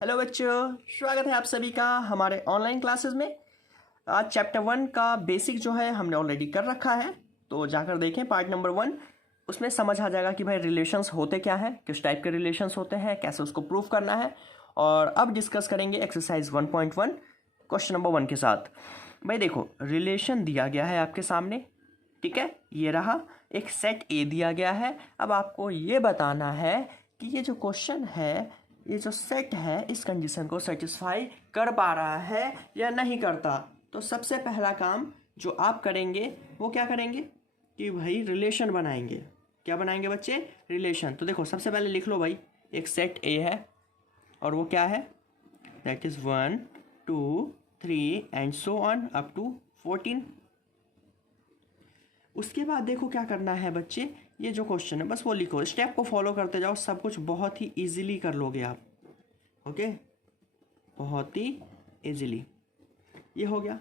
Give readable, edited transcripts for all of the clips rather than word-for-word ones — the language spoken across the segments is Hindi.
हेलो बच्चों, स्वागत है आप सभी का हमारे ऑनलाइन क्लासेस में। आज चैप्टर 1 का बेसिक जो है हमने ऑलरेडी कर रखा है, तो जाकर देखें पार्ट नंबर 1। उसमें समझ आ जाएगा कि भाई रिलेशंस होते क्या हैं, किस टाइप के रिलेशंस होते हैं, कैसे उसको प्रूव करना है। और अब डिस्कस करेंगे एक्सरसाइज 1.1 क्वेश्चन नंबर 1 के साथ। भाई देखो, रिलेशन दिया गया है आपके सामने, ठीक है। ये रहा, एक सेट ए दिया गया है। अब आपको ये बताना है कि ये जो क्वेश्चन है, ये जो सेट है, इस कंडीशन को सेटिस्फाई कर पा रहा है या नहीं करता। तो सबसे पहला काम जो आप करेंगे वो क्या करेंगे कि भाई रिलेशन बनाएंगे। क्या बनाएंगे बच्चे? रिलेशन। तो देखो, सबसे पहले लिख लो भाई, एक सेट ए है और वो क्या है, that is 1 2 3 and so on up to 14। उसके बाद देखो क्या करना है बच्चे, ये जो क्वेश्चन है बस वो लिखो, स्टेप को फॉलो करते जाओ, सब कुछ बहुत ही इजीली कर लोगे आप। ओके, बहुत ही इजीली। ये हो गया।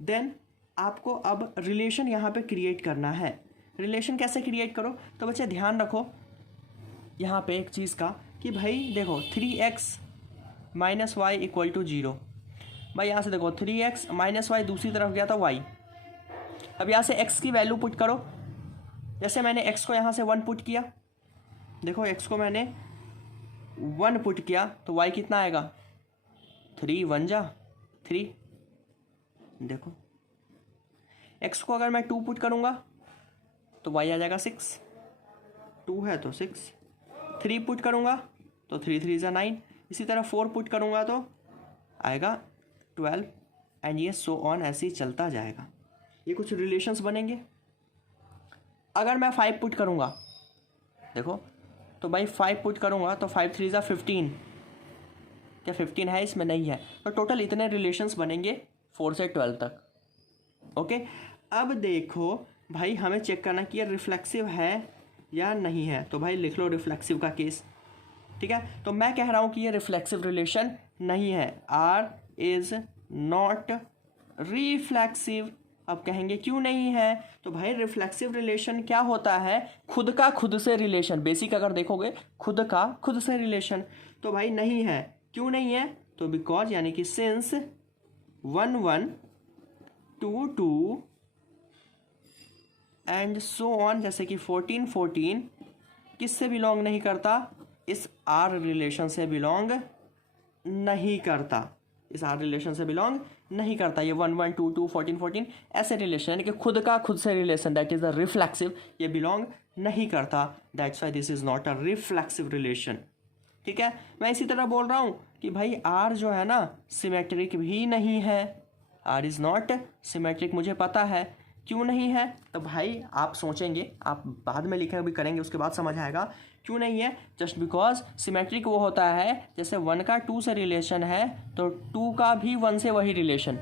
देन आपको अब रिलेशन यहाँ पे क्रिएट करना है। रिलेशन कैसे क्रिएट करो? तो बच्चे ध्यान रखो यहाँ पे एक चीज़ का कि भाई देखो 3x minus Y equal to 0। भाई यहाँ से देखो 3x माइनस वाई दूसरी तरफ गया था y। अब यहाँ से x की वैल्यू पुट करो। जैसे मैंने x को यहाँ से 1 पुट किया, देखो x को मैंने 1 पुट किया तो y कितना आएगा, 3 1 जा 3। देखो x को अगर मैं 2 पुट करूँगा तो y आ जाएगा 6, 2 है तो 6। 3 पुट करूँगा तो 3 3 जा 9। इसी तरह 4 पुट करूँगा तो आएगा 12 एंड ये सो ऑन ऐसे ही चलता जाएगा। ये कुछ रिलेशंस बनेंगे। अगर मैं 5 पुट करूँगा, देखो तो भाई 5 पुट करूँगा तो 5 3 जा 15। क्या 15 है इसमें? नहीं है। तो टोटल इतने रिलेशंस बनेंगे 4 से 12 तक। ओके, अब देखो भाई हमें चेक करना कि ये रिफ्लेक्सिव है या नहीं है। तो भाई लिख लो रिफ्लेक्सिव का केस, ठीक है। तो मैं कह रहा हूँ कि ये रिफ्लेक्सिव रिलेशन नहीं है, आर इज़ नॉट रिफ्लेक्सिव। अब कहेंगे क्यों नहीं है? तो भाई रिफ्लेक्सिव रिलेशन क्या होता है, खुद का खुद से रिलेशन। बेसिक अगर देखोगे, खुद का खुद से रिलेशन। तो भाई नहीं है। क्यों नहीं है? तो बिकॉज यानी कि सिंस 1 1 2 2 एंड सो ऑन, जैसे कि 14 14 किससे बिलोंग नहीं करता? इस आर रिलेशन से बिलोंग नहीं करता। इस आर रिलेशन से बिलोंग नहीं करता। ये 1 1 2 2 14 14 ऐसे रिलेशन यानी कि खुद का खुद से relation, that is the reflexive, ये बिलोंग नहीं करता। That's why this is not a reflexive relation, ठीक है। मैं इसी तरह बोल रहा हूँ कि भाई आर जो है ना सिमेट्रिक भी नहीं है। आर इज़ नॉट सिमेट्रिक, मुझे पता है क्यों नहीं है। तो भाई आप सोचेंगे, आप बाद में लिखा भी करेंगे, उसके बाद समझ आएगा क्यों नहीं है। जस्ट बिकॉज सिमेट्रिक वो होता है जैसे 1 का 2 से रिलेशन है तो 2 का भी 1 से वही रिलेशन,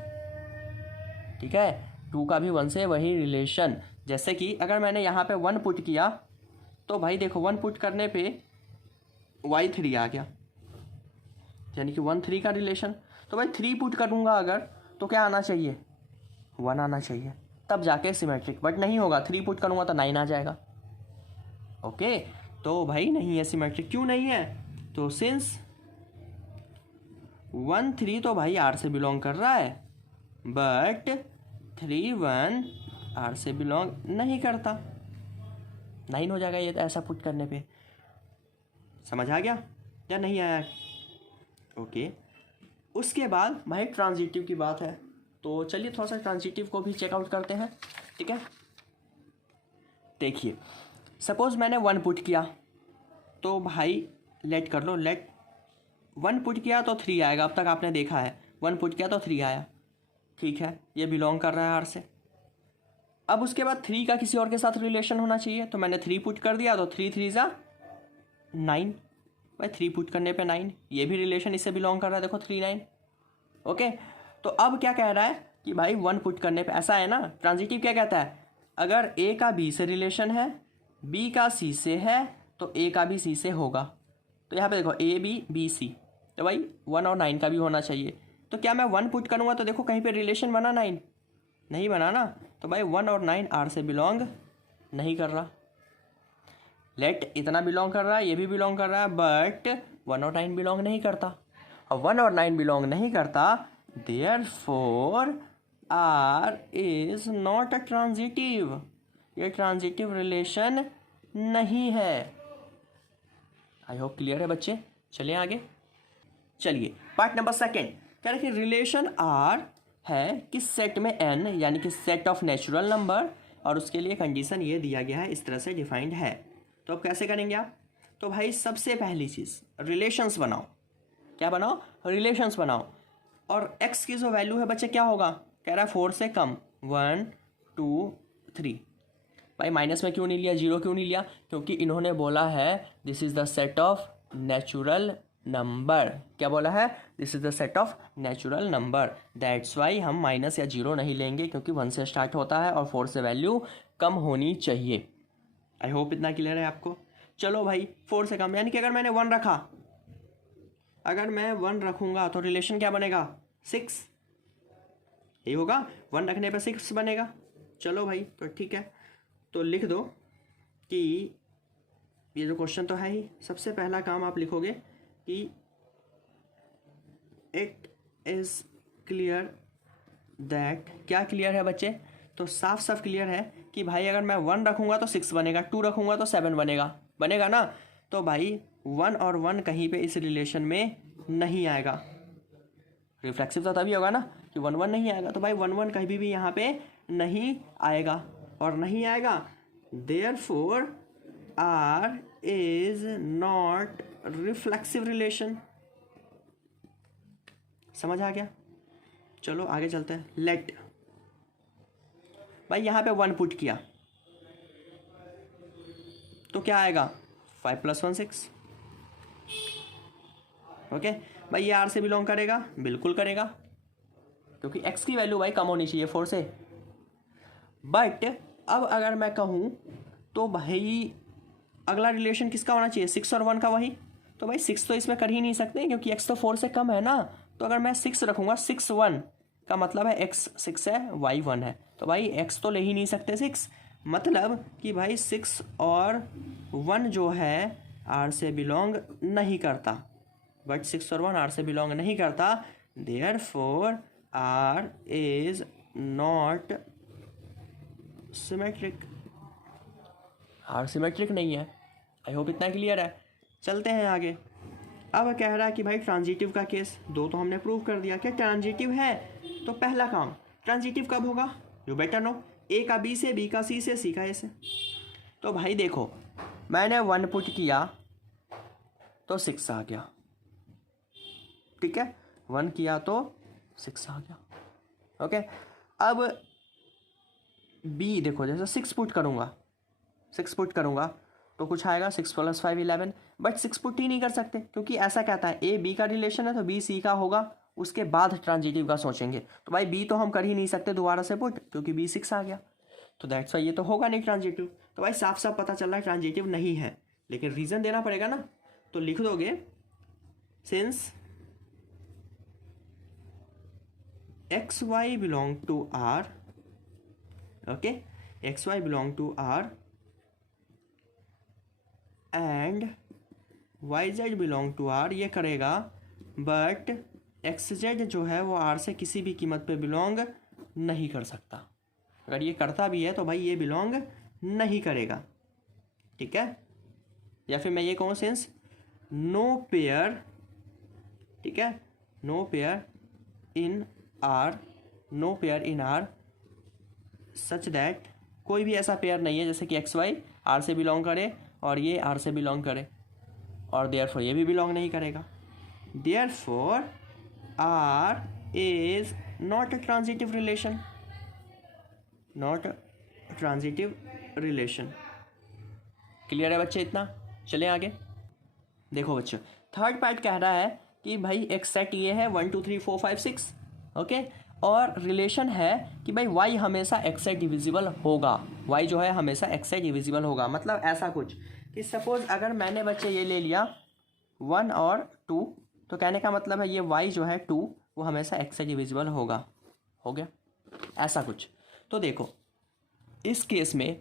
ठीक है। 2 का भी 1 से वही रिलेशन। जैसे कि अगर मैंने यहाँ पे 1 पुट किया तो भाई देखो 1 पुट करने पे y 3 आ गया, यानी कि 1 3 का रिलेशन। तो भाई 3 पुट करूँगा अगर तो क्या आना चाहिए, 1 आना चाहिए, तब जाके सिमेट्रिक। बट नहीं होगा, 3 पुट करूँगा तो 9 आ जाएगा। ओके, तो भाई नहीं है सिमेट्रिक। क्यों नहीं है? तो सिंस 1 3 तो भाई आर से बिलोंग कर रहा है, बट 3 1 आर से बिलोंग नहीं करता। 9 हो जाएगा ये तो ऐसा पुट करने पे। समझ आ गया या नहीं आया? ओके, उसके बाद भाई ट्रांजिटिव की बात है, तो चलिए थोड़ा सा ट्रांजिटिव को भी चेकआउट करते हैं, ठीक है। देखिए सपोज मैंने 1 पुट किया तो भाई लेट कर लो, लेट 1 पुट किया तो 3 आएगा। अब तक आपने देखा है 1 पुट किया तो 3 आया, ठीक है, ये बिलोंग कर रहा है आर से। अब उसके बाद 3 का किसी और के साथ रिलेशन होना चाहिए, तो मैंने 3 पुट कर दिया तो 3 3 जा 9। भाई 3 पुट करने पे 9, ये भी रिलेशन इससे बिलोंग कर रहा है, देखो 3 9। ओके, तो अब क्या कह रहा है कि भाई 1 पुट करने पे ऐसा है ना, ट्रांजिटिव क्या कहता है, अगर ए का बी से रिलेशन है, बी का सी से है, तो ए का भी सी से होगा। तो यहाँ पे देखो ए बी बी सी, तो भाई 1 और 9 का भी होना चाहिए। तो क्या मैं 1 पुट करूँगा तो देखो कहीं पे रिलेशन बना 9? नहीं बना ना। तो भाई 1 और 9 आर से बिलोंग नहीं कर रहा। लेट इतना बिलोंग कर रहा है, ये भी बिलोंग कर रहा है, बट 1 और 9 बिलोंग नहीं करता। और 1 और 9 बिलोंग नहीं करता, therefore R is not a transitive, ये ट्रांजिटिव रिलेशन नहीं है। आई होप क्लियर है बच्चे। चलिए आगे। चलिए पार्ट नंबर सेकेंड कह रहे कि रिलेशन आर है किस सेट में एन, यानी कि सेट ऑफ नेचुरल नंबर, और उसके लिए कंडीशन ये दिया गया है, इस तरह से डिफाइंड है। तो अब कैसे करेंगे आप? तो भाई सबसे पहली चीज़ रिलेशंस बनाओ। क्या बनाओ? रिलेशंस बनाओ। और x की जो वैल्यू है बच्चे क्या होगा? कह रहा है 4 से कम, 1 2 3। भाई माइनस में क्यों नहीं लिया, जीरो क्यों नहीं लिया? क्योंकि इन्होंने बोला है this is the set of natural number. क्या बोला है? This is the set of natural number, that's why हम माइनस या जीरो नहीं लेंगे, क्योंकि 1 से स्टार्ट होता है और 4 से वैल्यू कम होनी चाहिए। आई होप इतना क्लियर है आपको। चलो भाई 4 से कम, यानी कि अगर मैंने 1 रखा, अगर मैं 1 रखूँगा तो रिलेशन क्या बनेगा? 6। यही होगा, 1 रखने पर 6 बनेगा। चलो भाई तो ठीक है, तो लिख दो कि ये जो क्वेश्चन तो है ही, सबसे पहला काम आप लिखोगे कि इट इज़ क्लियर दैट, क्या क्लियर है बच्चे? तो साफ साफ क्लियर है कि भाई अगर मैं 1 रखूँगा तो 6 बनेगा, 2 रखूँगा तो 7 बनेगा, बनेगा ना? तो भाई 1 और 1 कहीं पे इस रिलेशन में नहीं आएगा। रिफ्लेक्सिव तो तभी होगा ना कि 1 1 नहीं आएगा, तो भाई 1 1 कहीं भी यहाँ पे नहीं आएगा, और नहीं आएगा therefore R is not reflexive relation. समझ आ गया? चलो आगे चलते हैं। लेट, भाई यहाँ पे 1 पुट किया तो क्या आएगा? 5 + 1 6। ओके भाई, ये आर से बिलोंग करेगा? बिल्कुल करेगा, क्योंकि एक्स की वैल्यू भाई कम होनी चाहिए 4 से। बट अब अगर मैं कहूँ तो भाई अगला रिलेशन किसका होना चाहिए? 6 और 1 का। वही तो भाई 6 तो इसमें कर ही नहीं सकते, क्योंकि x तो 4 से कम है ना। तो अगर मैं 6 रखूँगा, 6 1 का मतलब है x 6 है, y 1 है, तो भाई x तो ले ही नहीं सकते 6। मतलब कि भाई 6 और 1 जो है r से बिलोंग नहीं करता, बट 6 और 1 r से बिलोंग नहीं करता, therefore r is not symmetric. r symmetric नहीं है। आई होप इतना क्लियर है। चलते हैं आगे। अब कह रहा है कि भाई ट्रांजिटिव का केस, 2 तो हमने प्रूव कर दिया कि ट्रांजिटिव है। तो पहला काम, ट्रांजिटिव कब होगा? यू बेटर नो, ए का बी से, बी का सी से, सी का ए से। तो भाई देखो, मैंने 1 पुट किया तो 6 आ गया, ठीक है, 1 किया तो 6 आ गया। ओके, अब बी देखो, जैसे 6 पुट करूँगा, 6 पुट करूँगा तो कुछ आएगा, 6 + 5 11। बट 6 पुट ही नहीं कर सकते, क्योंकि ऐसा कहता है ए बी का रिलेशन है तो बी सी का होगा, उसके बाद ट्रांजिटिव का सोचेंगे। तो भाई बी तो हम कर ही नहीं सकते दोबारा से पुट, क्योंकि बी 6 आ गया, तो दैट्स वाई ये तो होगा नहीं ट्रांजिटिव। तो भाई साफ साफ पता चल रहा है ट्रांजिटिव नहीं है, लेकिन रीज़न देना पड़ेगा ना। तो लिख दोगे since x y belong to R, okay, x y belong to R and y z belong to R, ये करेगा, बट एक्स जेड जो है वो आर से किसी भी कीमत पे बिलोंग नहीं कर सकता। अगर ये करता भी है तो भाई ये बिलोंग नहीं करेगा, ठीक है। या फिर मैं ये कहूँ सिंस नो पेयर, ठीक है, no pair in R, no pair in R such that, कोई भी ऐसा पेयर नहीं है जैसे कि एक्स वाई आर से बिलोंग करे और ये आर से बिलोंग करे, और देयरफॉर ये भी बिलोंग नहीं करेगा। Therefore R is not a transitive relation, not a transitive relation. Clear है बच्चे इतना? चलें आगे। देखो बच्चों, थर्ड पार्ट कह रहा है कि भाई एक सेट ये है 1 2 3 4 5 6, ओके, और रिलेशन है कि भाई y हमेशा x से डिविजिबल होगा, y जो है हमेशा x से डिविजिबल होगा। मतलब ऐसा कुछ कि सपोज अगर मैंने बच्चे ये ले लिया 1 और 2, तो कहने का मतलब है ये y जो है 2 वो हमेशा x से डिविजिबल होगा, हो गया ऐसा कुछ। तो देखो इस केस में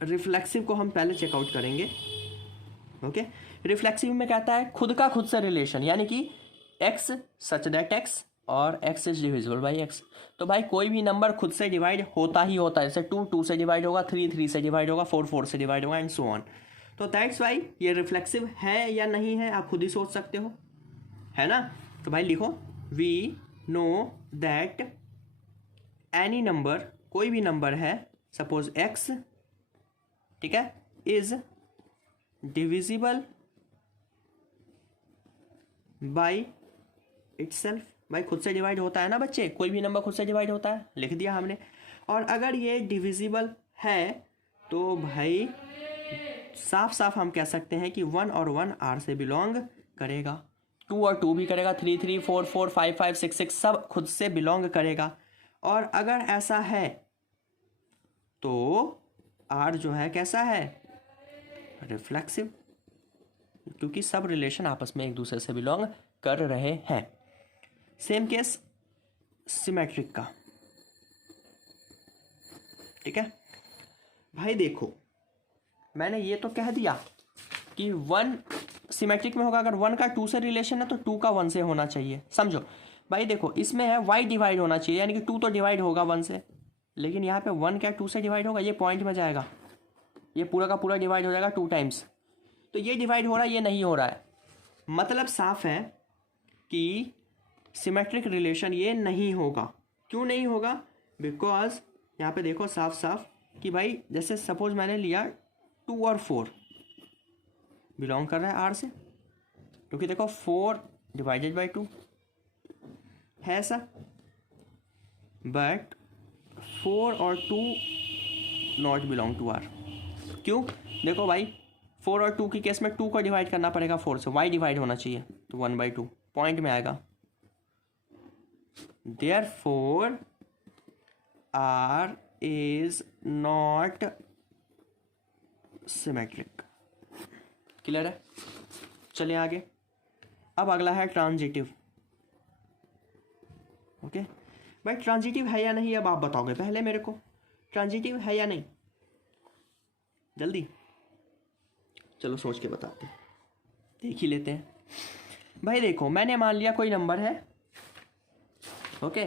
रिफ्लेक्सिव को हम पहले चेकआउट करेंगे, ओके। रिफ्लेक्सिव में कहता है खुद का खुद से रिलेशन, यानी कि एक्स सच दैट एक्स और x is divisible by x. तो भाई कोई भी नंबर खुद से डिवाइड होता ही होता है, जैसे 2 2 से डिवाइड होगा, 3 3 से डिवाइड होगा, 4 4 से डिवाइड होगा एंड सो ऑन। तो दैट्स वाई ये रिफ्लेक्सिव है या नहीं है आप खुद ही सोच सकते हो, है ना। तो भाई लिखो we know that any number, कोई भी नंबर है, सपोज एक्स, ठीक है, इज डिविजिबल बाई इटसेल्फ। भाई खुद से डिवाइड होता है ना बच्चे, कोई भी नंबर खुद से डिवाइड होता है, लिख दिया हमने। और अगर ये डिविजिबल है तो भाई साफ साफ हम कह सकते हैं कि 1 और 1 आर से बिलोंग करेगा, 2 और 2 भी करेगा, 3 3 4 4 5 5 6 6 सब खुद से बिलोंग करेगा। और अगर ऐसा है तो आर जो है कैसा है, रिफ्लेक्सिव, क्योंकि सब रिलेशन आपस में एक दूसरे से बिलोंग कर रहे हैं। सेम केस सिमेट्रिक का, ठीक है। भाई देखो मैंने ये तो कह दिया कि 1 सिमेट्रिक में होगा, अगर 1 का 2 से रिलेशन है तो 2 का 1 से होना चाहिए, समझो। भाई देखो इसमें है y डिवाइड होना चाहिए, यानी कि 2 तो डिवाइड होगा 1 से, लेकिन यहाँ पे 1 क्या 2 से डिवाइड होगा, ये पॉइंट में जाएगा, ये पूरा का पूरा डिवाइड हो जाएगा 2 टाइम्स। तो ये डिवाइड हो रहा है, ये नहीं हो रहा है, मतलब साफ है कि सिमेट्रिक रिलेशन ये नहीं होगा। क्यों नहीं होगा, बिकॉज यहाँ पे देखो साफ साफ कि भाई जैसे सपोज मैंने लिया 2 और 4 बिलोंग कर रहा है आर से, क्योंकि देखो 4 डिवाइडेड बाई 2 है ऐसा, बट 4 और 2 नॉट बिलोंग टू आर। क्यों, देखो भाई 4 और 2 की केस में 2 को डिवाइड करना पड़ेगा 4 से, y डिवाइड होना चाहिए, तो 1/2 पॉइंट में आएगा। Therefore R is not symmetric। Clear है, चलिए आगे। अब अगला है ट्रांजिटिव। ओके भाई ट्रांजिटिव है या नहीं अब आप बताओगे पहले मेरे को, ट्रांजिटिव है या नहीं, जल्दी चलो सोच के बताते हैं, देख ही लेते हैं। भाई देखो मैंने मान लिया कोई नंबर है, ओके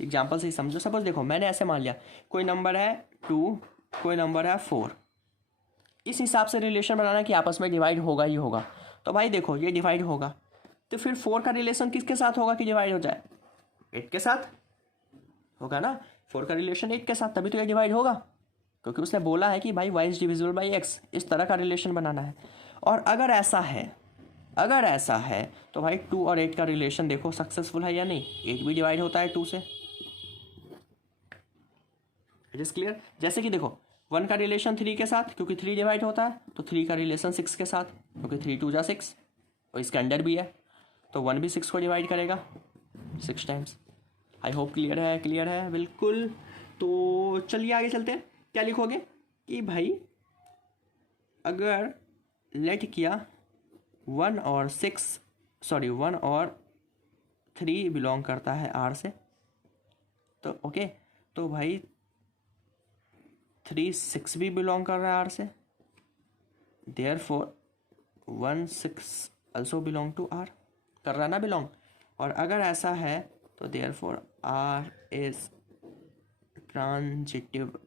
एग्जाम्पल से ही समझो। सपोज देखो मैंने ऐसे मान लिया कोई नंबर है 2, कोई नंबर है 4, इस हिसाब से रिलेशन बनाना कि आपस में डिवाइड होगा ही होगा। तो भाई देखो ये डिवाइड होगा, तो फिर 4 का रिलेशन किसके साथ होगा कि डिवाइड हो जाए, 8 के साथ होगा ना। 4 का रिलेशन 8 के साथ, तभी तो ये डिवाइड होगा, क्योंकि उसने बोला है कि भाई y is divisible by x, इस तरह का रिलेशन बनाना है। और अगर ऐसा है तो भाई 2 और 8 का रिलेशन देखो सक्सेसफुल है या नहीं, 8 भी डिवाइड होता है 2 से। It is clear. जैसे कि देखो 1 का रिलेशन 3 के साथ, क्योंकि 3 डिवाइड होता है, तो 3 का रिलेशन 6 के साथ, क्योंकि 3 2 जा 6 और इसके अंडर भी है, तो 1 भी 6 को डिवाइड करेगा 6 टाइम्स। आई होप क्लियर है बिल्कुल। तो चलिए आगे चलते हैं। क्या लिखोगे कि भाई अगर लेट किया 1 और 3 बिलोंग करता है आर से, तो ओके तो भाई 3 6 भी बिलोंग कर रहा है आर से, therefore 1 6 also belong to R, कर रहा ना बिलोंग। और अगर ऐसा है तो therefore R is transitive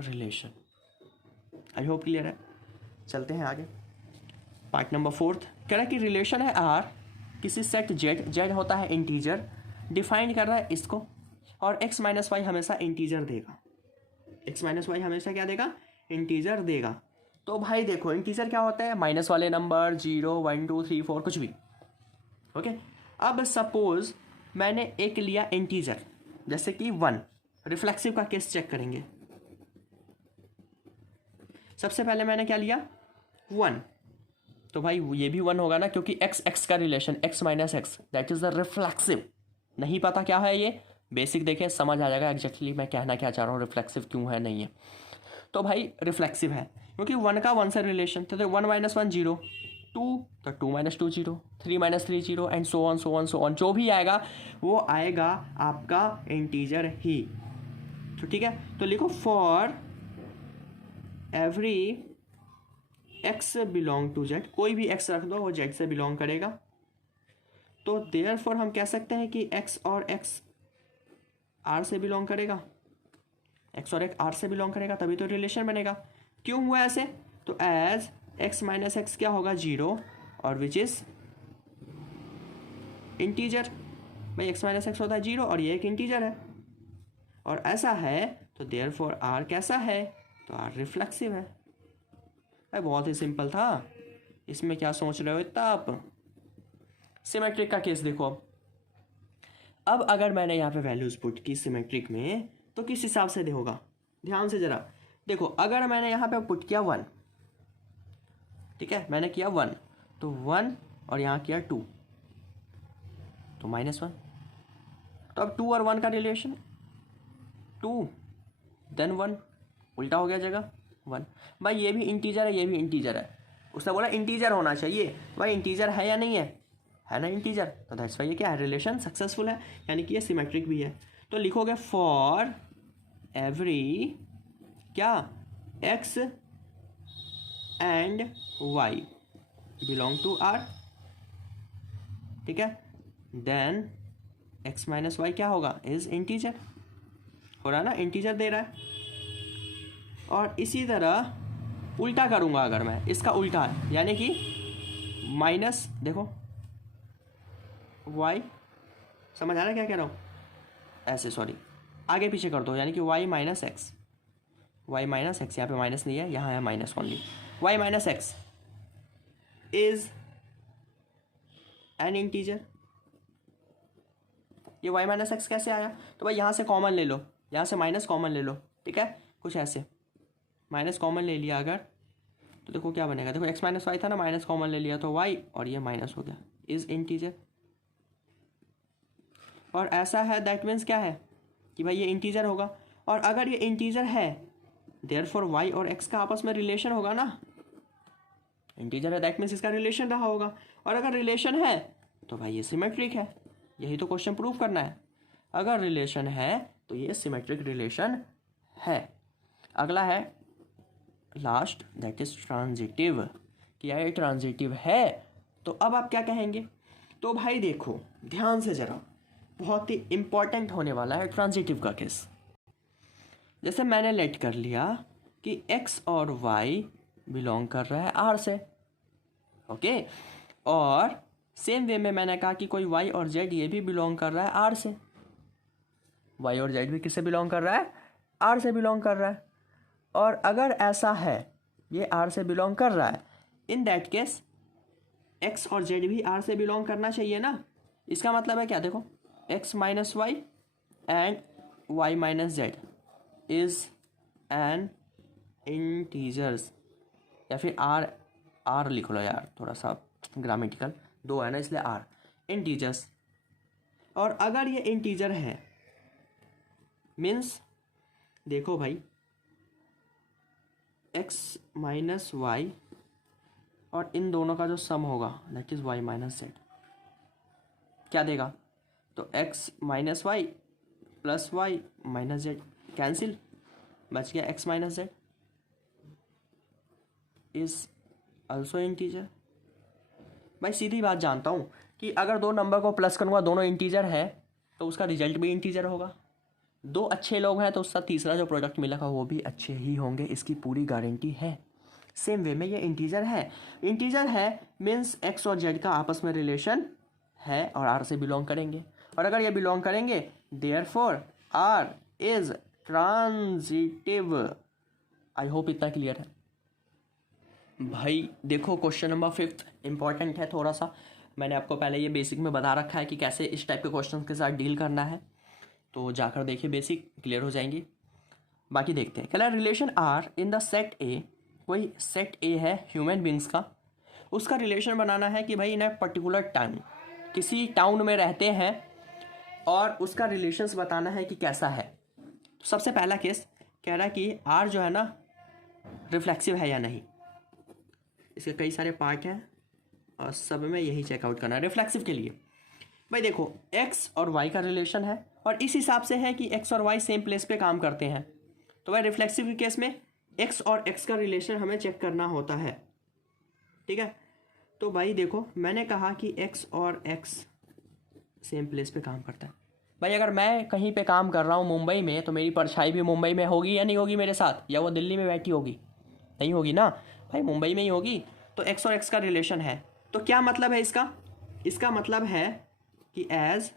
relation. I hope clear है। चलते हैं आगे। पार्ट नंबर 4 कह रहा है कि रिलेशन है आर किसी सेट जेड होता है इंटीजर, डिफाइन कर रहा है इसको, और x माइनस वाई हमेशा इंटीजर देगा, x माइनस वाई हमेशा क्या देगा, इंटीजर देगा। तो भाई देखो इंटीजर क्या होता है, माइनस वाले नंबर 0 1 2 3 4 कुछ भी, ओके। अब सपोज मैंने एक लिया इंटीजर जैसे कि 1, रिफ्लेक्सिव का केस चेक करेंगे। सबसे पहले मैंने क्या लिया 1, तो भाई ये भी 1 होगा ना, क्योंकि x का relation x minus x that is the reflexive. नहीं पता क्या है ये, बेसिक देखें समझ आ जाएगा एग्जैक्टली मैं कहना क्या चाह रहा हूँ, रिफ्लेक्सिव क्यों है नहीं है। तो भाई रिफ्लेक्सिव है क्योंकि 1 का 1 से रिलेशन, तो 1 माइनस 1 0, 2 तो 2 minus 2 0, 3 minus 3 0 and so on जो भी आएगा वो आएगा आपका इंटीजर ही। तो ठीक है, तो लिखो for every x belong to z, कोई भी x रख दो वो z से बिलोंग करेगा। तो देयरफॉर हम कह सकते हैं कि x और x r से बिलोंग करेगा, x और x r से बिलोंग करेगा, तभी तो रिलेशन बनेगा। क्यों हुआ ऐसे? तो एज x माइनस एक्स क्या होगा 0 और विच इज इंटीजर। भाई x माइनस एक्स होता है 0 और ये एक इंटीजर है और ऐसा है, तो देयरफॉर r कैसा है? तो r रिफ्लेक्सिव है। भाई बहुत ही सिंपल था, इसमें क्या सोच रहे हो इतना आप। सिमेट्रिक का केस देखो। अब अगर मैंने यहाँ पे वैल्यूज पुट की सिमेट्रिक में तो किस हिसाब से होगा, ध्यान से जरा देखो। अगर मैंने यहाँ पे पुट किया 1, ठीक है, मैंने किया 1 तो 1 और यहाँ किया 2 तो -1। तो अब 2 और 1 का रिलेशन 2 देन 1, उल्टा हो गया जगह 1। भाई ये भी इंटीजर है, ये भी इंटीजर है। उसने बोला इंटीजर होना चाहिए, भाई इंटीजर है या नहीं है ना इंटीजर, तो दैट्स वाई ये क्या है, रिलेशन सक्सेसफुल है, यानी कि ये सिमेट्रिक भी है। तो लिखोगे फॉर एवरी क्या x एंड y बिलोंग टू r, ठीक है, देन x माइनस वाई क्या होगा, इज इंटीजर। हो रहा है ना, इंटीजर दे रहा है। और इसी तरह उल्टा करूंगा अगर मैं, इसका उल्टा है, यानी कि माइनस, देखो y, समझ आ रहा है क्या कह रहा हूँ, ऐसे सॉरी आगे पीछे कर दो, यानी कि y minus x, y minus x, यहाँ पे माइनस नहीं है, यहाँ है minus only, y minus x is an integer. ये y माइनस एक्स कैसे आया? तो भाई यहाँ से कॉमन ले लो, यहाँ से माइनस कॉमन ले लो, ठीक है, कुछ ऐसे माइनस कॉमन ले लिया अगर, तो देखो क्या बनेगा, देखो x माइनस वाई था ना, माइनस कॉमन ले लिया तो y और ये माइनस हो गया, इज इंटीजर। और ऐसा है दैट मीन्स क्या है कि भाई ये इंटीजर होगा। और अगर ये इंटीजर है देयरफॉर y और x का आपस में रिलेशन होगा ना, इंटीजर है दैट मीन्स इसका रिलेशन रहा होगा। और अगर रिलेशन है तो भाई ये सिमेट्रिक है, यही तो क्वेश्चन प्रूव करना है। अगर रिलेशन है तो ये सिमेट्रिक रिलेशन है। अगला है लास्ट, दैट इज ट्रांजिटिव, क्या ये ट्रांजिटिव है? तो अब आप क्या कहेंगे? तो भाई देखो ध्यान से जरा, बहुत ही इंपॉर्टेंट होने वाला है ट्रांजिटिव का केस। जैसे मैंने लेट कर लिया कि x और y बिलोंग कर रहा है r से, ओके, और सेम वे में मैंने कहा कि कोई y और z ये भी बिलोंग कर रहा है r से, y और z भी किससे बिलोंग कर रहा है, r से बिलोंग कर रहा है। और अगर ऐसा है ये r से बिलोंग कर रहा है, इन दैट केस x और z भी r से बिलोंग करना चाहिए ना। इसका मतलब है क्या, देखो x minus y and y minus z is an integers, या फिर r लिख लो यार, थोड़ा सा ग्रामेटिकल, दो है ना इसलिए r, इंटीजर्स। और अगर ये इंटीजर है मीन्स देखो भाई x माइनस वाई और इन दोनों का जो सम होगा that is y minus z, क्या देगा, तो x minus y plus y minus z cancel, बच गया x minus z is also integer. भाई सीधी बात जानता हूँ कि अगर दो नंबर को प्लस करूँगा दोनों इंटीजर है तो उसका रिजल्ट भी इंटीजर होगा। दो अच्छे लोग हैं तो उसका तीसरा जो प्रोडक्ट मिलेगा वो भी अच्छे ही होंगे, इसकी पूरी गारंटी है। सेम वे में ये इंटीजर है मीन्स x और z का आपस में रिलेशन है और r से बिलोंग करेंगे। और अगर ये बिलोंग करेंगे therefore r is transitive. I hope इतना क्लियर है। भाई देखो क्वेश्चन नंबर 5 इंपॉर्टेंट है थोड़ा सा, मैंने आपको पहले ये बेसिक में बता रखा है कि कैसे इस टाइप के क्वेश्चन के साथ डील करना है, तो जाकर देखिए, बेसिक क्लियर हो जाएंगी। बाकी देखते हैं। Colour relation R in the set A, कोई सेट ए है ह्यूमन बींग्स का, उसका रिलेशन बनाना है कि भाई इन पर्टिकुलर टाइम किसी टाउन में रहते हैं और उसका रिलेशंस बताना है कि कैसा है। तो सबसे पहला केस कह रहा है कि आर जो है ना रिफ्लेक्सिव है या नहीं। इसके कई सारे पार्ट हैं और सब में यही चेकआउट करना है रिफ्लेक्सिव के लिए। भाई देखो एक्स और वाई का रिलेशन है और इस हिसाब से है कि एक्स और वाई सेम प्लेस पे काम करते हैं। तो भाई रिफ्लेक्सिव के केस में एक्स और एक्स का रिलेशन हमें चेक करना होता है। ठीक है। तो भाई देखो मैंने कहा कि x और x सेम प्लेस पे काम करता है। भाई अगर मैं कहीं पे काम कर रहा हूँ मुंबई में, तो मेरी परछाई भी मुंबई में होगी या नहीं होगी मेरे साथ, या वो दिल्ली में बैठी होगी? नहीं होगी ना भाई, मुंबई में ही होगी। तो x और x का रिलेशन है। तो क्या मतलब है इसका? इसका मतलब है कि as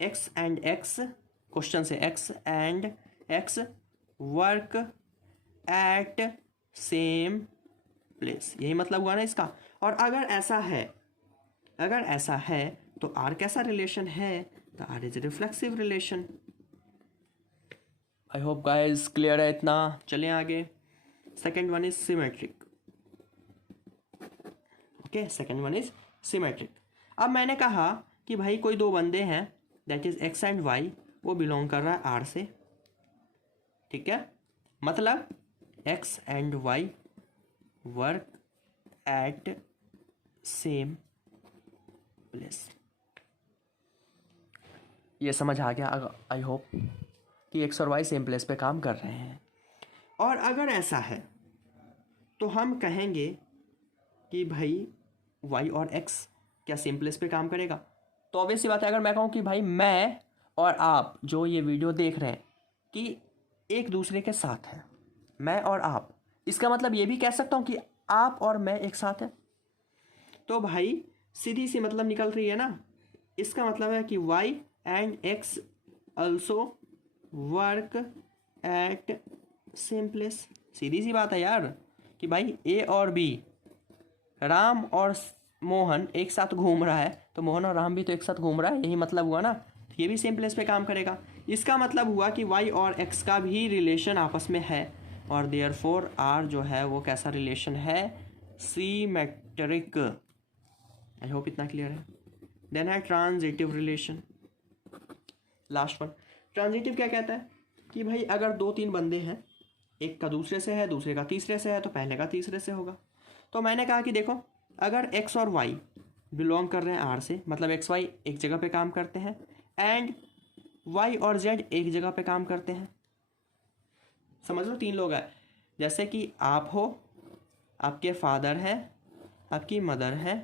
x and x, question से x and x work at same place, यही मतलब हुआ ना इसका। और अगर ऐसा है तो R कैसा रिलेशन है? तो R is reflexive relation. I hope guys clear है इतना। चलें आगे। Second one is symmetric. Okay, second one is symmetric. अब मैंने कहा कि भाई कोई दो बंदे हैं, दैट इज x एंड y, वो बिलोंग कर रहा है R से, ठीक है। मतलब x एंड y work at same place. ये समझ आ गया आई होप कि x और y सेम प्लेस पे काम कर रहे हैं। और अगर ऐसा है तो हम कहेंगे कि भाई y और x क्या सेम प्लेस पे काम करेगा? तो ऑब्वियस सी बात है, अगर मैं कहूँ कि भाई मैं और आप जो ये वीडियो देख रहे हैं कि एक दूसरे के साथ हैं, मैं और आप, इसका मतलब ये भी कह सकता हूँ कि आप और मैं एक साथ हैं। तो भाई सीधी सी मतलब निकल रही है ना। इसका मतलब है कि y and x also work at same place. सीधी सी बात है यार कि भाई a और b, राम और मोहन एक साथ घूम रहा है, तो मोहन और राम भी तो एक साथ घूम रहा है, यही मतलब हुआ ना। ये भी सेम प्लेस पे काम करेगा। इसका मतलब हुआ कि y और x का भी रिलेशन आपस में है, और देयरफॉर R जो है वो कैसा रिलेशन है? सिमेट्रिक। आई होप इतना क्लियर है। देन है transitive relation, last one. Transitive क्या कहता है कि भाई अगर दो तीन बंदे हैं, एक का दूसरे से है, दूसरे का तीसरे से है, तो पहले का तीसरे से होगा। तो मैंने कहा कि देखो अगर x और y बिलोंग कर रहे हैं R से, मतलब एक्स वाई एक जगह पे काम करते हैं, एंड y और z एक जगह पे काम करते हैं। समझ लो तीन लोग हैं, जैसे कि आप हो, आपके फादर हैं, आपकी मदर है।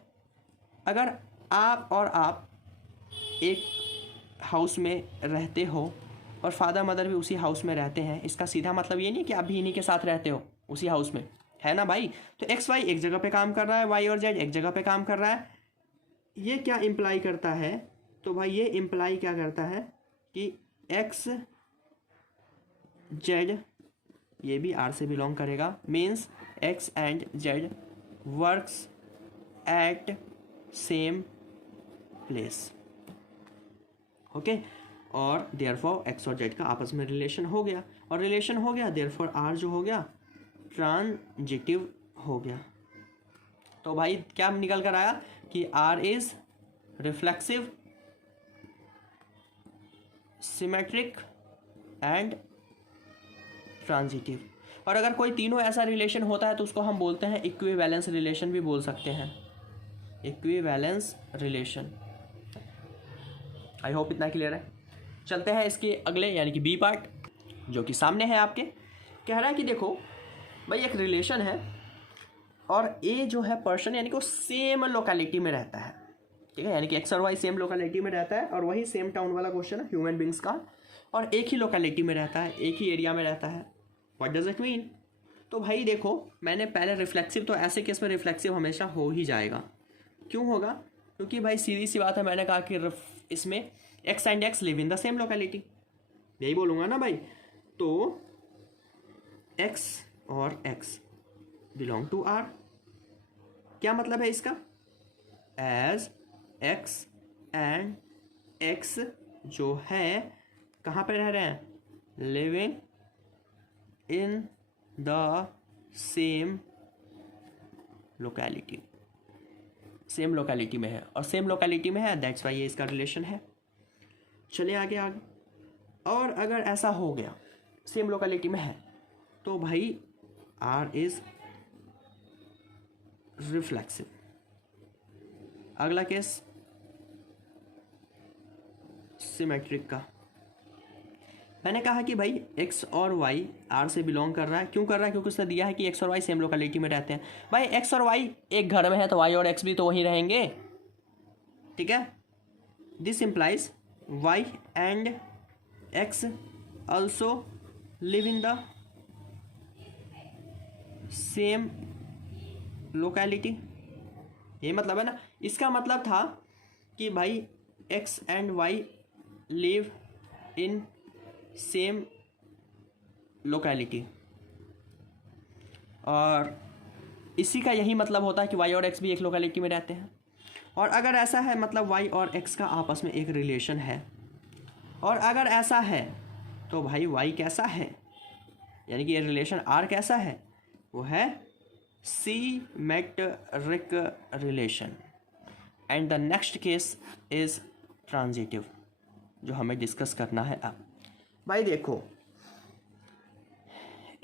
अगर आप और आप एक हाउस में रहते हो और फादर मदर भी उसी हाउस में रहते हैं, इसका सीधा मतलब ये नहीं कि आप भी इन्हीं के साथ रहते हो उसी हाउस में, है ना भाई। तो एक्स वाई एक जगह पे काम कर रहा है, वाई और जेड एक जगह पे काम कर रहा है। ये क्या इम्प्लाई करता है? तो भाई ये इम्प्लाई क्या करता है कि एक्स जेड ये भी आर से बिलोंग करेगा, means x and Z works at same place. Okay, और देयरफॉर एक्स और जेड का आपस में रिलेशन हो गया, और रिलेशन हो गया देयरफॉर आर जो हो गया ट्रांजिटिव हो गया। तो भाई क्या निकल कर आया कि R is reflexive, symmetric and transitive. और अगर कोई तीनों ऐसा रिलेशन होता है तो उसको हम बोलते हैं इक्विवेलेंस रिलेशन भी बोल सकते हैं, इक्विवेलेंस रिलेशन। आई होप इतना क्लियर है। चलते हैं इसके अगले यानी कि बी पार्ट, जो कि सामने है आपके। कह रहा है कि देखो भाई एक रिलेशन है और ए जो है पर्सन यानी कि वो सेम लोकेलिटी में रहता है, ठीक है, यानी कि एक्स और वाई सेम लोकेलिटी में रहता है, और वही सेम टाउन वाला क्वेश्चन है ह्यूमन बींग्स का, और एक ही लोकेलिटी में रहता है, एक ही एरिया में रहता है। What does it mean? तो भाई देखो मैंने पहले रिफ्लेक्सिव, तो ऐसे केस में रिफ्लेक्सिव हमेशा हो ही जाएगा। क्यों होगा? क्योंकि भाई सीधी सी बात है, मैंने कहा कि इसमें x and x live in the same locality, यही बोलूँगा ना भाई। तो एक्स और एक्स बिलोंग टू आर। क्या मतलब है इसका? एज एक्स एंड एक्स जो है कहाँ पे रह रहे हैं? Living in the same locality, same locality में है, और सेम लोकेलिटी में है दैट्स वाई ये इसका रिलेशन है। चलिए आगे आगे। और अगर ऐसा हो गया सेम लोकेलिटी में है तो भाई आर इज रिफ्लेक्सिव। अगला केस सिमेट्रिक का। मैंने कहा कि भाई एक्स और वाई आर से बिलोंग कर रहा है। क्यों कर रहा है? क्योंकि उसने दिया है कि एक्स और वाई सेम लोकेलिटी में रहते हैं। भाई एक्स और वाई एक घर में है तो वाई और एक्स भी तो वहीं रहेंगे, ठीक है। This implies y and x also live in the same locality. ये मतलब है ना, इसका मतलब था कि भाई x and y live in same locality, और इसी का यही मतलब होता है कि वाई और एक्स भी एक लोकेलिटी में रहते हैं। और अगर ऐसा है मतलब वाई और एक्स का आपस में एक रिलेशन है, और अगर ऐसा है तो भाई वाई कैसा है, यानी कि ये रिलेशन आर कैसा है, वो है symmetric relation. And the next case is transitive, जो हमें डिस्कस करना है अब। भाई देखो,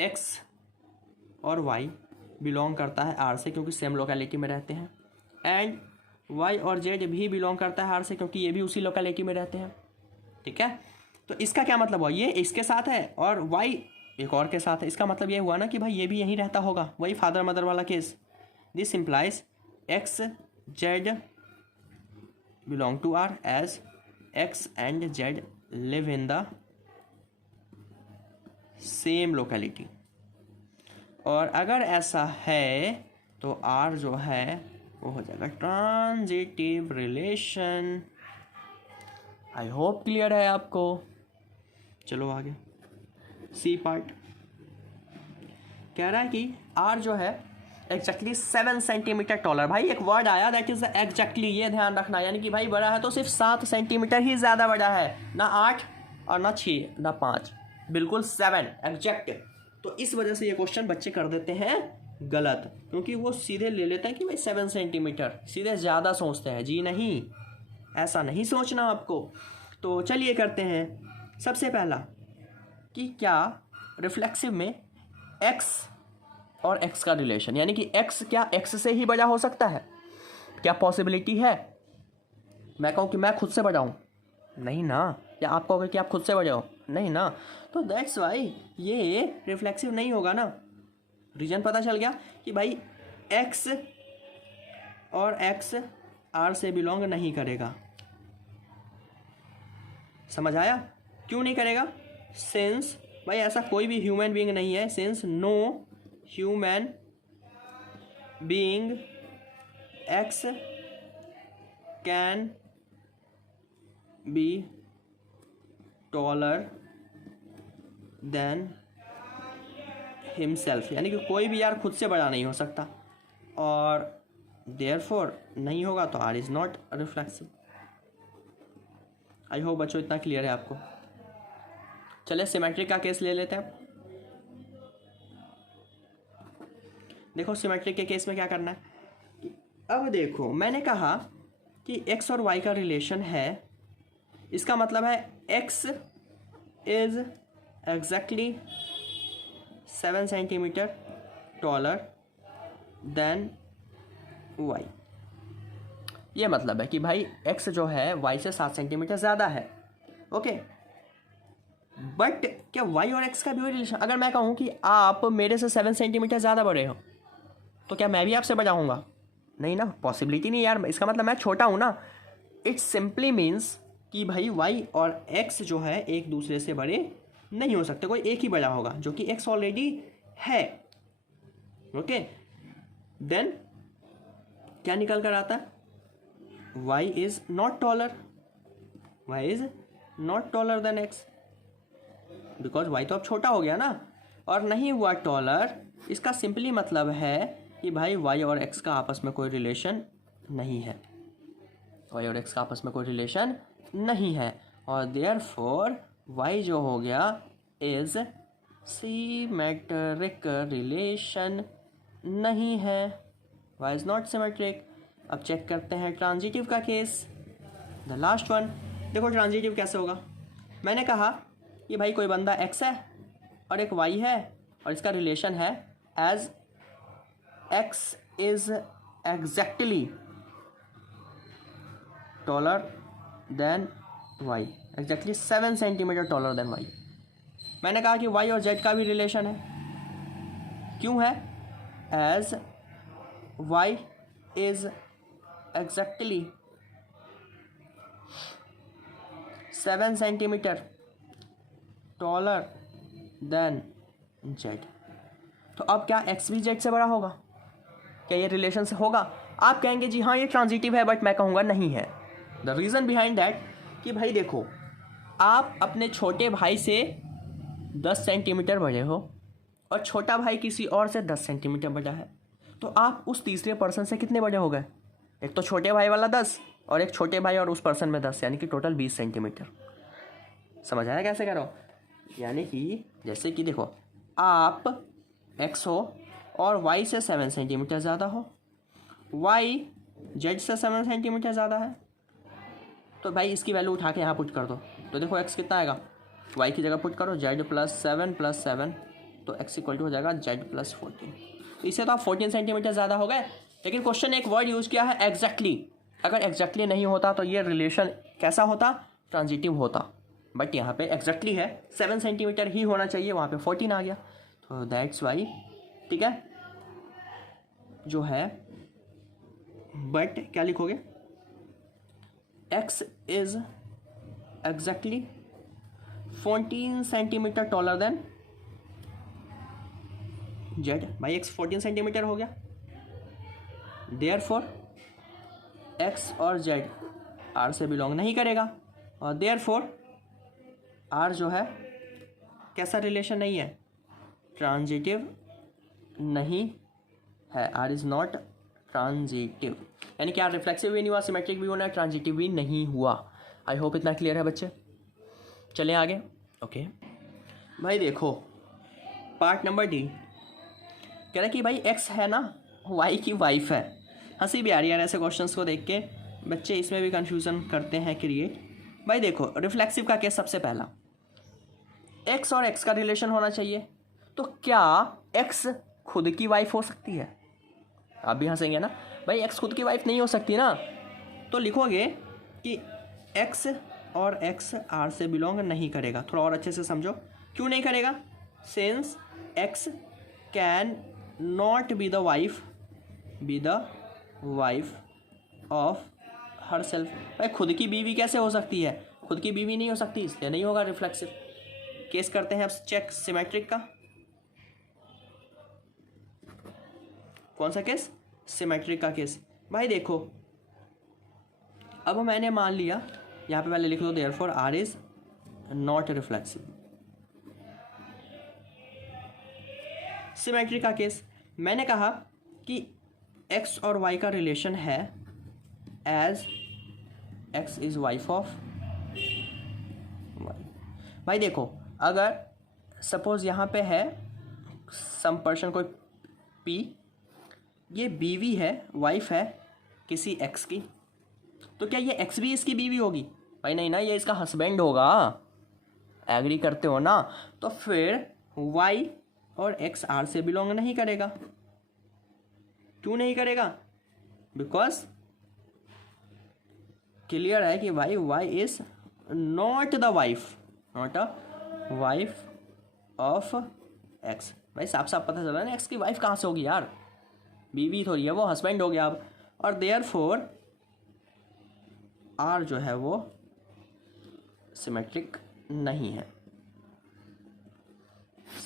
एक्स और वाई बिलोंग करता है आर से क्योंकि सेम लोकेलिटी में रहते हैं, एंड वाई और जेड भी बिलोंग करता है आर से क्योंकि ये भी उसी लोकेलिटी में रहते हैं, ठीक है। तो इसका क्या मतलब हुआ, ये इसके साथ है और वाई एक और के साथ है। इसका मतलब ये हुआ ना कि भाई ये भी यहीं रहता होगा, वही फादर मदर वाला case. This implies x z belong to R as x and z live in the same locality. और अगर ऐसा है तो आर जो है वो हो जाएगा transitive relation. I hope clear है आपको। चलो आगे, सी पार्ट कह रहा है कि आर जो है एग्जैक्टली 7 सेंटीमीटर टॉलर। भाई एक वर्ड आया दैट इज एग्जैक्टली, ये ध्यान रखना, यानी कि भाई बड़ा है तो सिर्फ 7 सेंटीमीटर ही ज़्यादा बड़ा है, ना 8 और ना 6 ना 5, बिल्कुल 7 एग्जैक्ट। तो इस वजह से ये क्वेश्चन बच्चे कर देते हैं गलत, क्योंकि वो सीधे ले लेते हैं कि भाई 7 सेंटीमीटर, सीधे ज़्यादा सोचते हैं। जी नहीं, ऐसा नहीं सोचना आपको। तो चलिए करते हैं। सबसे पहला कि क्या रिफ्लेक्सिव में x और x का रिलेशन, यानी कि x क्या x से ही बड़ा हो सकता है? क्या पॉसिबिलिटी है? मैं कहूँ कि मैं खुद से बड़ा हूँ? नहीं ना। या आप कहोगे कि आप खुद से बड़े हो? नहीं ना। तो दैट्स वाई ये रिफ्लेक्सिव नहीं होगा ना। रीजन पता चल गया कि भाई x और x r से बिलोंग नहीं करेगा। समझ आया? क्यों नहीं करेगा? सिंस भाई ऐसा कोई भी ह्यूमन बीइंग नहीं है, since no human being x can be taller than himself, यानी कि कोई भी यार खुद से बड़ा नहीं हो सकता, और देयरफॉर नहीं होगा तो R is not reflexive. I hope बच्चों इतना क्लियर है आपको। चलिए सिमेट्रिक का केस ले लेते हैं। देखो सिमेट्रिक के केस में क्या करना है। अब देखो मैंने कहा कि x और y का रिलेशन है, इसका मतलब है x is exactly 7 centimetre taller than y। ये मतलब है कि भाई x जो है y से 7 सेंटीमीटर ज़्यादा है, ओके। बट क्या y और x का भी वही रिलेशन? अगर मैं कहूँ कि आप मेरे से 7 सेंटीमीटर ज़्यादा बड़े हो तो क्या मैं भी आपसे बड़ा हूँगा? नहीं ना, पॉसिबिलिटी नहीं यार। इसका मतलब मैं छोटा हूँ ना। इट सिंपली मीन्स कि भाई y और x जो है एक दूसरे से बड़े नहीं हो सकते, कोई एक ही बड़ा होगा जो कि x ऑलरेडी है, ओके। देन क्या निकल कर आता है? y is not taller, y is not taller than x, because y तो अब छोटा हो गया ना, और नहीं हुआ टॉलर। इसका सिंपली मतलब है कि भाई y और x का आपस में कोई रिलेशन नहीं है, y और x का आपस में कोई रिलेशन नहीं है, और देयरफॉर y जो हो गया इज सिमेट्रिक रिलेशन नहीं है, y इज नॉट सिमेट्रिक। अब चेक करते हैं ट्रांजिटिव का केस, द लास्ट वन। देखो ट्रांजिटिव कैसे होगा। मैंने कहा कि भाई कोई बंदा x है और एक y है, और इसका रिलेशन है as x is exactly taller than y, exactly 7 centimetre taller than y। मैंने कहा कि वाई और जेड का भी रिलेशन है, क्यों है? As y is exactly 7 centimetre taller than z. तो अब क्या एक्स भी जेड से बड़ा होगा? क्या ये रिलेशन से होगा? आप कहेंगे जी हाँ ये ट्रांजिटिव है, बट मैं कहूँगा नहीं है। द रीज़न बिहाइंड दैट कि भाई देखो, आप अपने छोटे भाई से 10 सेंटीमीटर बड़े हो और छोटा भाई किसी और से 10 सेंटीमीटर बड़ा है, तो आप उस तीसरे पर्सन से कितने बड़े हो गए? एक तो छोटे भाई वाला 10 और एक छोटे भाई और उस पर्सन में 10, यानी कि टोटल 20 सेंटीमीटर। समझ आया कैसे कह रहा हूँ? यानी कि जैसे कि देखो, आप एक्स हो और वाई से 7 सेंटीमीटर ज़्यादा हो, वाई जेड से 7 सेंटीमीटर ज़्यादा है, तो भाई इसकी वैल्यू उठा के यहाँ पुट कर दो। तो देखो एक्स कितना आएगा, वाई की जगह पुट करो जेड +7 +7, तो एक्स इक्वल टू हो जाएगा जेड +14। तो इससे तो आप 14 सेंटीमीटर ज़्यादा हो गए। लेकिन क्वेश्चन ने एक वर्ड यूज़ किया है एग्जैक्टली। अगर एग्जैक्टली नहीं होता तो ये रिलेशन कैसा होता? ट्रांजिटिव होता। बट यहाँ पे एग्जैक्टली है, 7 सेंटीमीटर ही होना चाहिए, वहाँ पे 14 आ गया, तो दैट्स वाई। ठीक है, जो है बट क्या लिखोगे? X is exactly 14 centimetre taller than Z. भाई एक्स 14 सेंटीमीटर हो गया, देयरफॉर एक्स और जेड आर से बिलोंग नहीं करेगा, और देयरफॉर आर जो है कैसा रिलेशन नहीं है? ट्रांजिटिव नहीं है। आर इज़ नॉट ट्रांजिटिव, यानी कि आर रिफ्लेक्सिव भी नहीं हुआ, सिमेट्रिक भी होना, ट्रांजिटिव भी नहीं हुआ। आई होप इतना क्लियर है बच्चे। चलें आगे। ओके भाई देखो, पार्ट नंबर डी कह रहा है कि भाई एक्स है ना, वाई की वाइफ है। हंसी भी आ रही है ऐसे क्वेश्चंस को देख के, बच्चे इसमें भी कंफ्यूजन करते हैं क्रिएट। भाई देखो, रिफ्लेक्सिव का केस सबसे पहला, एक्स और एक्स का रिलेशन होना चाहिए, तो क्या एक्स खुद की वाइफ हो सकती है? आप भी हंसेंगे ना, भाई एक्स खुद की वाइफ नहीं हो सकती ना। तो लिखोगे कि एक्स और एक्स आर से बिलोंग नहीं करेगा। थोड़ा और अच्छे से समझो, क्यों नहीं करेगा? Since x can not be the wife of her self. भाई खुद की बीवी कैसे हो सकती है? खुद की बीवी नहीं हो सकती, इसलिए नहीं होगा रिफ्लेक्सिव। केस करते हैं अब चेक सिमेट्रिक का। कौन सा केस? सिमेट्रिक का केस। भाई देखो, अब मैंने मान लिया, यहाँ पे पहले लिख दो therefore R is not reflexive. Symmetric का केस, मैंने कहा कि एक्स और वाई का रिलेशन है as x is wife of y. भाई देखो, अगर सपोज यहाँ पे है सम पर्सन कोई पी, ये बीवी है, वाइफ है किसी एक्स की, तो क्या ये एक्स भी इसकी बीवी होगी? भाई नहीं ना, ये इसका हस्बैंड होगा। एग्री करते हो ना? तो फिर वाई और एक्स आर से बिलोंग नहीं करेगा। क्यों नहीं करेगा? बिकॉज क्लियर है कि भाई y is not the wife, not a wife of x. भाई साफ साफ पता चला ना, एक्स की वाइफ कहाँ से होगी यार? बीवी थोड़ी है वो, हस्बैंड हो गया अब। और देयरफॉर आर जो है वो सिमेट्रिक नहीं है।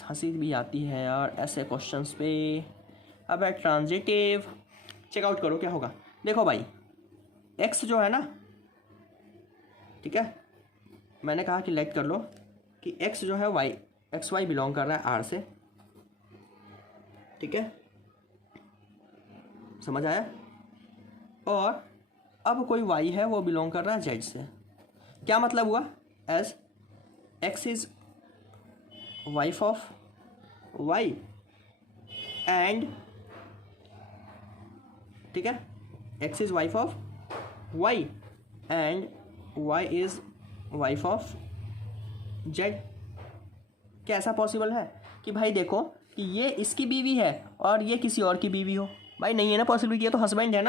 हंसी भी आती है यार ऐसे क्वेश्चंस पे। अब है ट्रांजिटिव, चेकआउट करो क्या होगा। देखो भाई, एक्स जो है ना, ठीक है, मैंने कहा कि लेट कर लो कि एक्स जो है वाई, एक्स वाई बिलोंग कर रहा है आर से, ठीक है, समझ आया? और अब कोई वाई है वो बिलोंग कर रहा है जेड से। क्या मतलब हुआ? As x is wife of y and, ठीक है, x is wife of y and y is wife of z. क्या ऐसा पॉसिबल है कि भाई देखो कि ये इसकी बीवी है और ये किसी और की बीवी हो? भाई नहीं है ना पॉसिबल, ये तो हस्बैंड है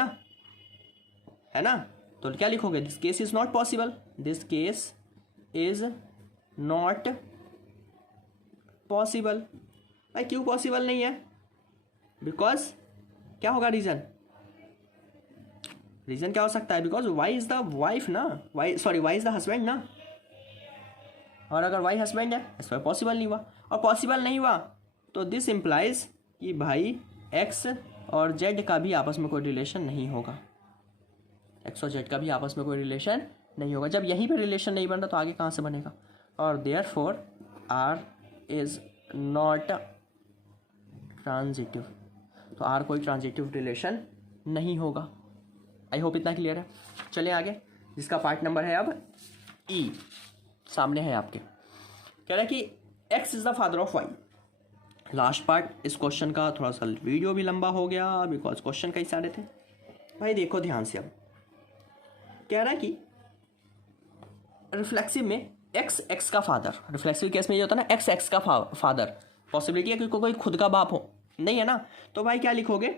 ना? तो क्या लिखोगे? This case is not possible, this case is not possible. भाई क्यों पॉसिबल नहीं है? बिकॉज क्या होगा रीज़न? रीज़न क्या हो सकता है? Because y is the wife ना, वाई इज़ द हस्बैंड ना, और अगर वाई हस्बैंड है इस पर पॉसिबल नहीं हुआ, और पॉसिबल नहीं हुआ तो दिस इम्प्लाइज कि भाई एक्स और जेड का भी आपस में कोई रिलेशन नहीं होगा, एक्स और जेड का भी आपस में कोई रिलेशन नहीं होगा। जब यहीं पे रिलेशन नहीं बन रहा तो आगे कहाँ से बनेगा? और therefore R is not transitive, तो आर कोई ट्रांजिटिव रिलेशन नहीं होगा। आई होप इतना क्लियर है। चलिए आगे, जिसका पार्ट नंबर है अब ई, सामने है आपके। कह रहा है कि x is the father of y. Last part इस क्वेश्चन का थोड़ा सा वीडियो भी लंबा हो गया बिकॉज क्वेश्चन कई सारे थे। भाई देखो ध्यान से, अब कह रहा है कि रिफ्लेक्सिव में एक्स एक्स का फादर, रिफ्लेक्सिव केस में ये होता है ना एक्स एक्स का फादर, पॉसिबिलिटी है कि कोई खुद का बाप हो, नहीं है ना, तो भाई क्या लिखोगे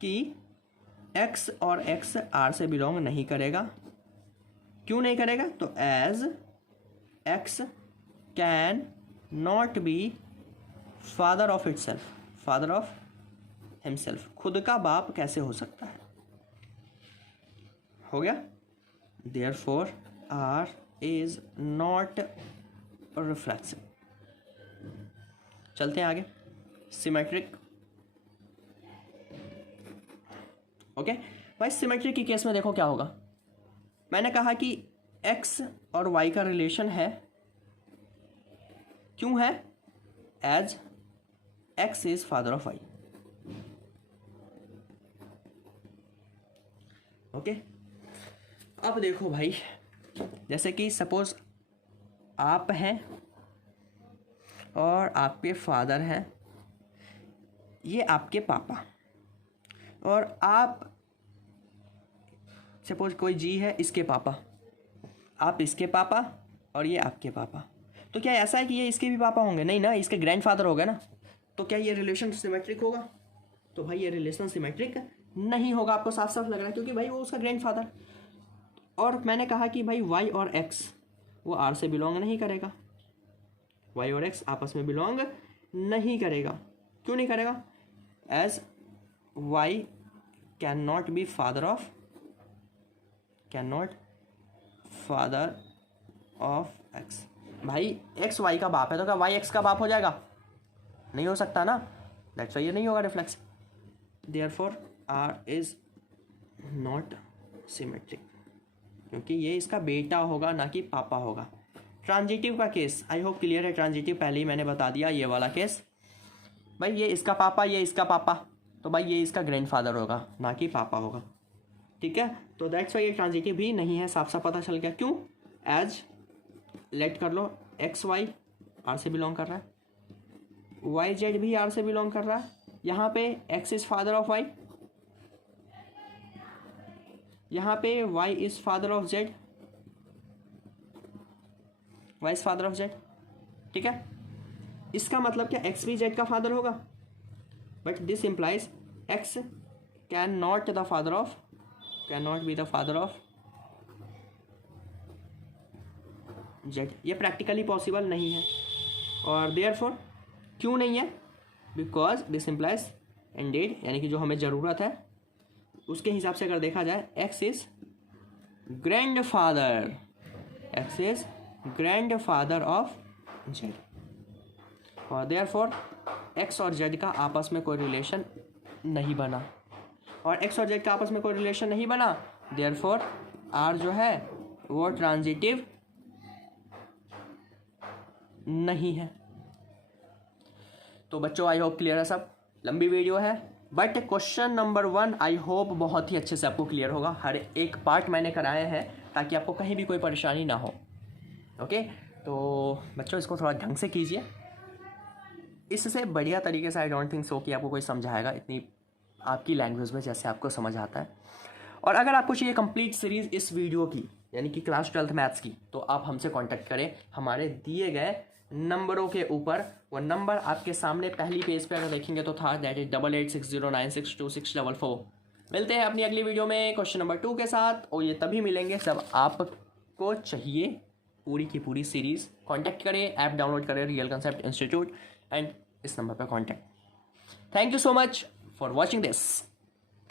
कि एक्स और एक्स आर से बिलोंग नहीं करेगा। क्यों नहीं करेगा? तो as x can not be father of itself, father of himself, खुद का बाप कैसे हो सकता है? हो गया। Therefore R is not reflexive. चलते हैं आगे, सिमेट्रिक। ओके भाई, सिमेट्रिक की केस में देखो क्या होगा। मैंने कहा कि एक्स और वाई का रिलेशन है, क्यों है? As x is father of y. Okay, अब देखो भाई, जैसे कि सपोज आप हैं और आपके फादर हैं, ये आपके पापा, और आप सपोज कोई जी है, इसके पापा, आप इसके पापा और ये आपके पापा, तो क्या ऐसा है कि ये इसके भी पापा होंगे? नहीं ना, इसके ग्रैंडफादर हो गए ना, तो क्या ये रिलेशन सिमेट्रिक होगा? तो भाई ये रिलेशन सिमेट्रिक नहीं होगा, आपको साफ साफ लग रहा है, क्योंकि भाई वो उसका ग्रैंडफादर। और मैंने कहा कि भाई वाई और एक्स वो आर से बिलोंग नहीं करेगा, वाई और एक्स आपस में बिलोंग नहीं करेगा। क्यों नहीं करेगा? As y can not be father of, can not father of x. भाई एक्स वाई का बाप है, तो क्या वाई एक्स का बाप हो जाएगा? नहीं हो सकता ना, दैट्स वाई ये नहीं होगा reflex. Therefore R is not symmetric, क्योंकि ये इसका बेटा होगा ना कि पापा होगा। ट्रांजिटिव का केस आई होप क्लियर है। ट्रांजिटिव पहले ही मैंने बता दिया, ये वाला केस भाई ये इसका पापा, ये इसका पापा, तो भाई ये इसका ग्रैंडफादर होगा ना कि पापा होगा। ठीक है, तो दैट्स वाई ये ट्रांजिटिव भी नहीं है, साफ साफ पता चल गया। क्यों? एज लेट कर लो एक्स वाई आर से बिलोंग कर रहा है, वाई जेड भी आर से बिलोंग कर रहा है। यहाँ पे x is father of y, यहाँ पे y is father of z, y is father of z. ठीक है, इसका मतलब क्या एक्स भी जेड का फादर होगा? But this implies x can not the father of, can not be the father of Z. ये प्रैक्टिकली पॉसिबल नहीं है। और देयरफॉर क्यों नहीं है? बिकॉज दिस इम्प्लाइज इंडीड, यानी कि जो हमें ज़रूरत है उसके हिसाब से अगर देखा जाए, x is grand father, x is grand father of Z, और देयरफॉर एक्स और जेड का आपस में कोई रिलेशन नहीं बना, और एक्स और जेड का आपस में कोई रिलेशन नहीं बना, देयरफॉर आर जो है वो ट्रांजिटिव नहीं है। तो बच्चों आई होप क्लियर है सब। लंबी वीडियो है but question number 1 I hope बहुत ही अच्छे से आपको क्लियर होगा। हर एक पार्ट मैंने कराए हैं ताकि आपको कहीं भी कोई परेशानी ना हो। ओके, तो बच्चों इसको थोड़ा ढंग से कीजिए, इससे बढ़िया तरीके से आई डोंट थिंक सो कि आपको कोई समझाएगा इतनी आपकी लैंग्वेज में जैसे आपको समझ आता है। और अगर आपको चाहिए कंप्लीट सीरीज़ इस वीडियो की, यानी कि क्लास 12th मैथ्स की, तो आप हमसे कांटेक्ट करें हमारे दिए गए नंबरों के ऊपर। वो नंबर आपके सामने पहली पेज पे अगर देखेंगे तो था, दैट इज 8860962644। मिलते हैं अपनी अगली वीडियो में क्वेश्चन नंबर 2 के साथ, और ये तभी मिलेंगे जब आपको चाहिए पूरी की पूरी सीरीज़। कांटेक्ट करें, ऐप डाउनलोड करें रियल कंसेप्ट इंस्टीट्यूट, एंड इस नंबर पर contact. Thank you so much for watching this.